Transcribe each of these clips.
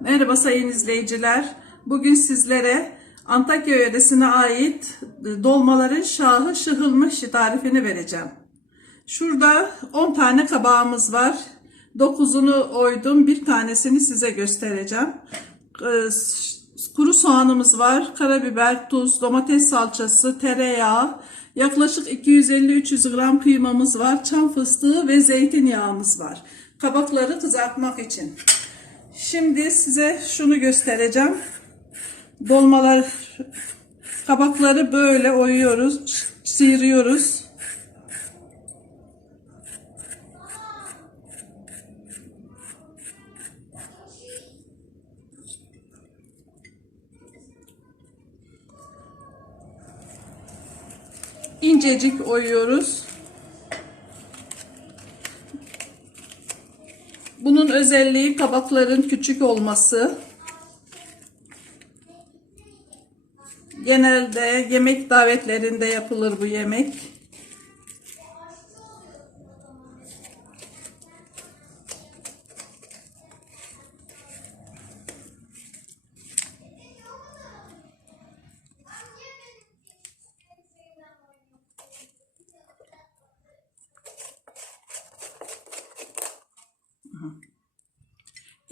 Merhaba sayın izleyiciler. Bugün sizlere Antakya yöresine ait dolmaların şahı şıhılmış tarifini vereceğim. Şurada 10 tane kabağımız var. 9'unu oydum. Bir tanesini size göstereceğim. Ee, Kuru soğanımız var. Karabiber, tuz, domates salçası, tereyağı, yaklaşık 250-300 gram kıymamız var. Çam fıstığı ve zeytinyağımız var. Kabakları kızartmak için. Şimdi size şunu göstereceğim. Dolmalar kabakları böyle oyuyoruz, sıyırıyoruz. incecik oyuyoruz. Bunun özelliği kabakların küçük olması. Genelde yemek davetlerinde yapılır bu yemek.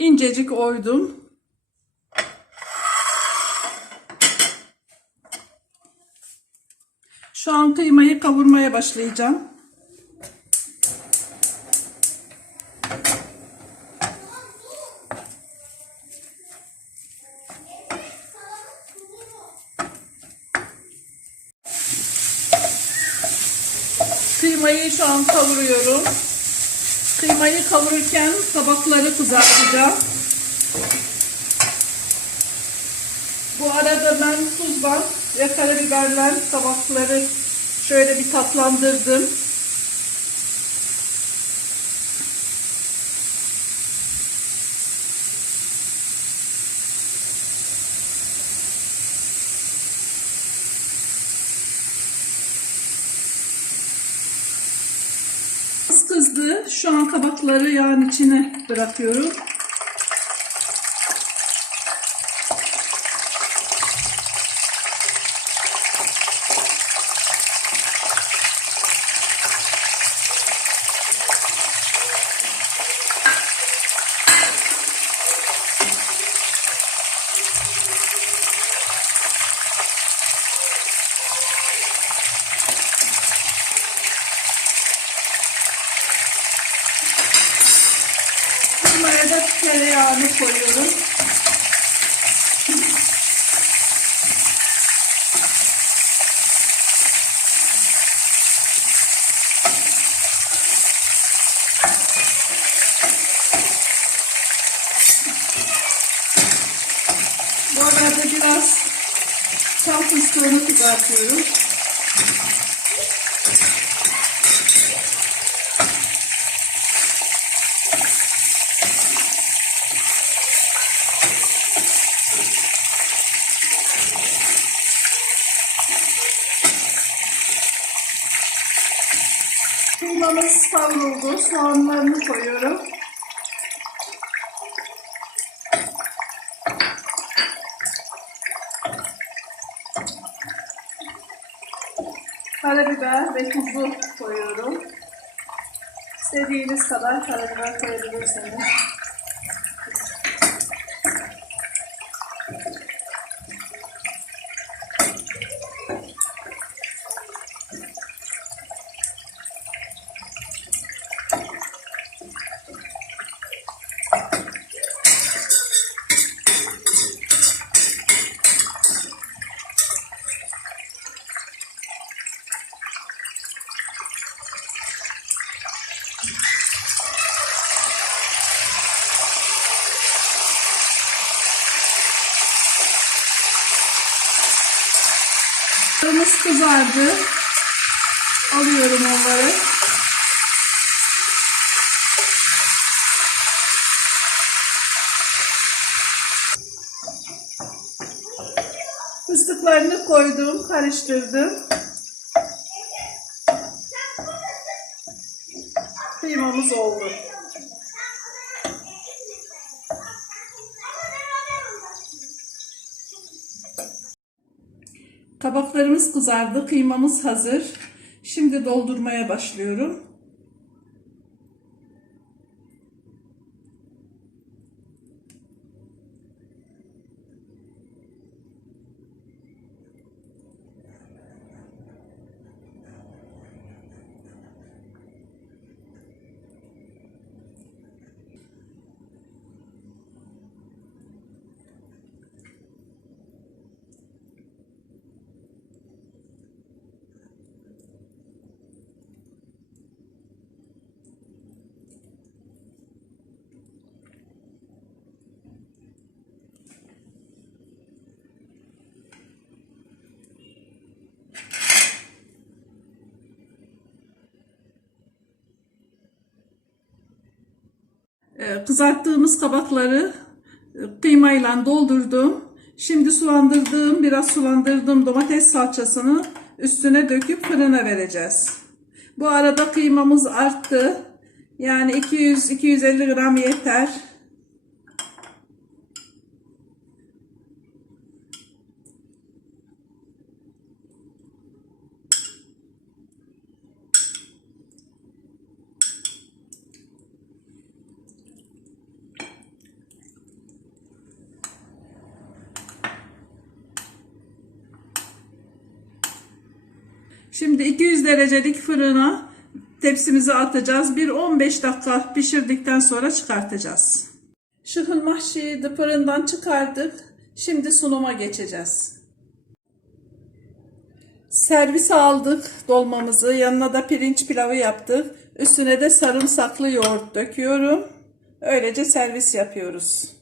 İncecik oydum. Şu an kıymayı kavurmaya başlayacağım. Kıymayı şu an kavuruyorum. Kıymayı kavururken kabakları kızartacağım. Bu arada ben tuzla ve karabiberle kabakları şöyle bir tatlandırdım. Şu an kabakları yağın içine bırakıyorum. Kıymaya da tereyağını koyuyorum. Bu arada biraz çam fıstığını kızartıyorum. Kıymamız kavruldu. Soğanlarını koyuyorum. Karabiber ve tuzu koyuyorum. İstediğiniz kadar karabiber koyabilirsiniz. Kırmızı kızardı. Alıyorum onları. Fıstıklarını koydum, karıştırdım. Kıymamız oldu. Kabaklarımız kızardı, kıymamız hazır. Şimdi doldurmaya başlıyorum. Kızarttığımız kabakları e, kıymayla doldurdum. Şimdi sulandırdığım, biraz sulandırdığım domates salçasını üstüne döküp fırına vereceğiz. Bu arada kıymamız arttı. Yani 200-250 gram yeter. Şimdi 200 derecelik fırına tepsimizi atacağız. Bir 15 dakika pişirdikten sonra çıkartacağız. Şıhıl mahşiyi de fırından çıkardık. Şimdi sunuma geçeceğiz. Servis aldık dolmamızı. Yanına da pirinç pilavı yaptık. Üstüne de sarımsaklı yoğurt döküyorum. Öylece servis yapıyoruz.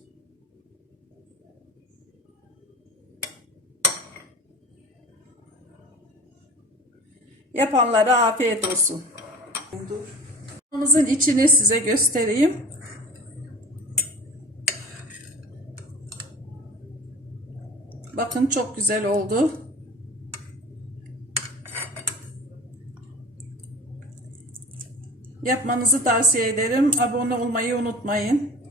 Yapanlara afiyet olsun. Dolmamızın içini size göstereyim. Bakın çok güzel oldu. Yapmanızı tavsiye ederim. Abone olmayı unutmayın.